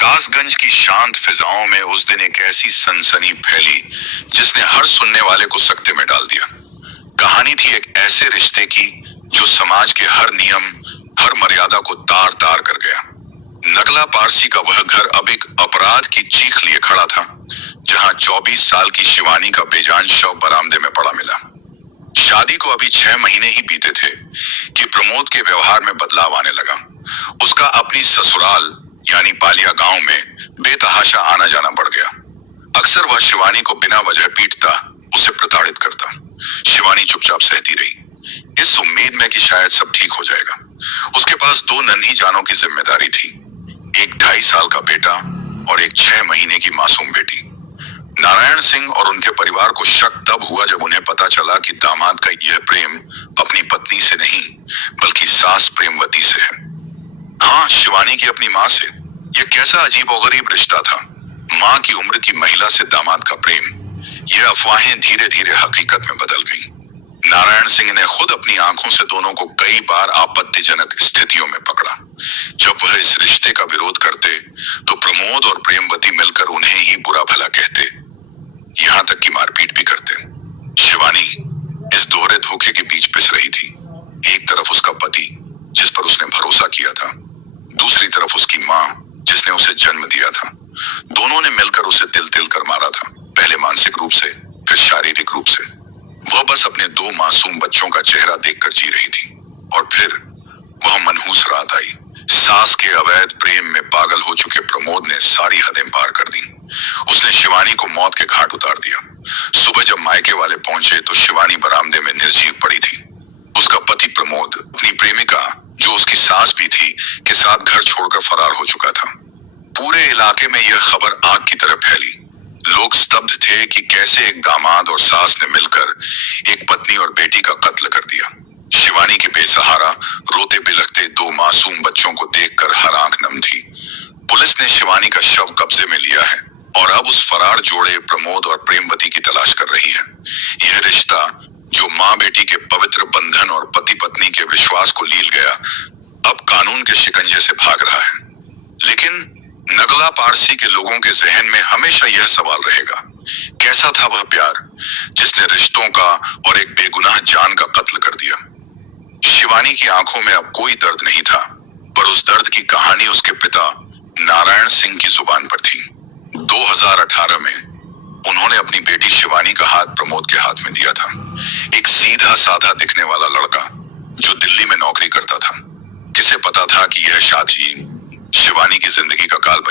कासगंज की शांत फिजाओं में उस दिन एक ऐसी सनसनी फैली जिसने हर सुनने वाले को सकते में डाल दिया। कहानी थी एक ऐसे रिश्ते की जो समाज के हर नियम, हर मर्यादा को तार तार कर गया। नगला पारसी का वह घर अब एक अपराध की चीख लिए खड़ा था, जहां 24 साल की शिवानी का बेजान शव बरामदे में पड़ा मिला। शादी को अभी 6 महीने ही बीते थे कि प्रमोद के व्यवहार में बदलाव आने लगा। उसका अपनी ससुराल यानी पालिया गांव में बेतहाशा आना जाना बढ़ गया। अक्सर वह शिवानी को बिना वजह पीटता, उसे प्रताड़ित करता। शिवानी चुपचाप सहती रही, इस उम्मीद में कि शायद सब ठीक हो जाएगा। उसके पास 2 नन्ही जानों की जिम्मेदारी थी, एक 2.5 साल का बेटा और एक 6 महीने की मासूम बेटी। नारायण सिंह और उनके परिवार को शक तब हुआ जब उन्हें पता चला कि दामाद का यह प्रेम अपनी पत्नी से नहीं बल्कि सास प्रेमवती से है। हाँ, शिवानी की अपनी माँ से। यह कैसा अजीबोगरीब रिश्ता था। माँ की उम्र की महिला से दामाद का प्रेम। यह अफवाहें धीरे धीरे हकीकत में बदल गईं। नारायण सिंह ने खुद अपनी आंखों से दोनों को कई बार आपत्तिजनक स्थितियों में पकड़ा। जब वह इस रिश्ते का विरोध करते तो प्रमोद और प्रेमवती मिलकर उन्हें ही बुरा भला कहते, यहाँ तक कि मारपीट भी करते। शिवानी इस दोहरे धोखे के बीच पिस रही थी। एक तरफ उसका पति जिस पर उसने भरोसा किया था, दूसरी तरफ उसकी माँ जिसने उसे जन्म दिया था। दोनों ने मिलकर उसे दिल तिल कर मारा था, पहले मानसिक रूप से, फिर शारीरिक रूप से। वह बस अपने 2 मासूम बच्चों का चेहरा देखकर जी रही थी। और फिर वह मनहूस रात आई। सास के अवैध प्रेम में पागल हो चुके प्रमोद ने सारी हदें पार कर दी। उसने शिवानी को मौत के घाट उतार दिया। सुबह जब मायके वाले पहुंचे तो शिवानी बरामदे में निर्जीव पड़ी थी। उसका पति प्रमोद अपनी प्रेमिका, जो उसकी सास भी थी, के साथ घर छोड़कर फरार हो चुका था। पूरे इलाके में यह खबर आग की तरह फैली। लोग स्तब्ध थे कि कैसे एक दामाद और सास ने मिलकर एक पत्नी और बेटी का कत्ल कर दिया। शिवानी के बेसहारा रोते बिलखते 2 मासूम बच्चों को देखकर हर आंख नम थी। पुलिस ने शिवानी का शव कब्जे में लिया है और अब उस फरार जोड़े प्रमोद और प्रेमवती की तलाश कर रही है। यह रिश्ता जो माँ बेटी के पवित्र बंधन और पति पत्नी के विश्वास को लील गया, अब कानून के शिकंजे से भाग रहा है। लेकिन नगला पारसी के लोगों के जहन में हमेशा यह सवाल रहेगा, कैसा था वह प्यार जिसने रिश्तों का और एक बेगुनाह जान का कत्ल कर दिया। शिवानी की आंखों में अब कोई दर्द नहीं था, पर उस दर्द की कहानी उसके पिता नारायण सिंह की जुबान पर थी। 2018 में उन्होंने अपनी बेटी शिवानी का हाथ प्रमोद के हाथ में दिया था। एक सीधा साधा दिखने वाला लड़का जो दिल्ली में नौकरी करता था। किसे पता था कि यह शादी शिवानी की जिंदगी का काल बन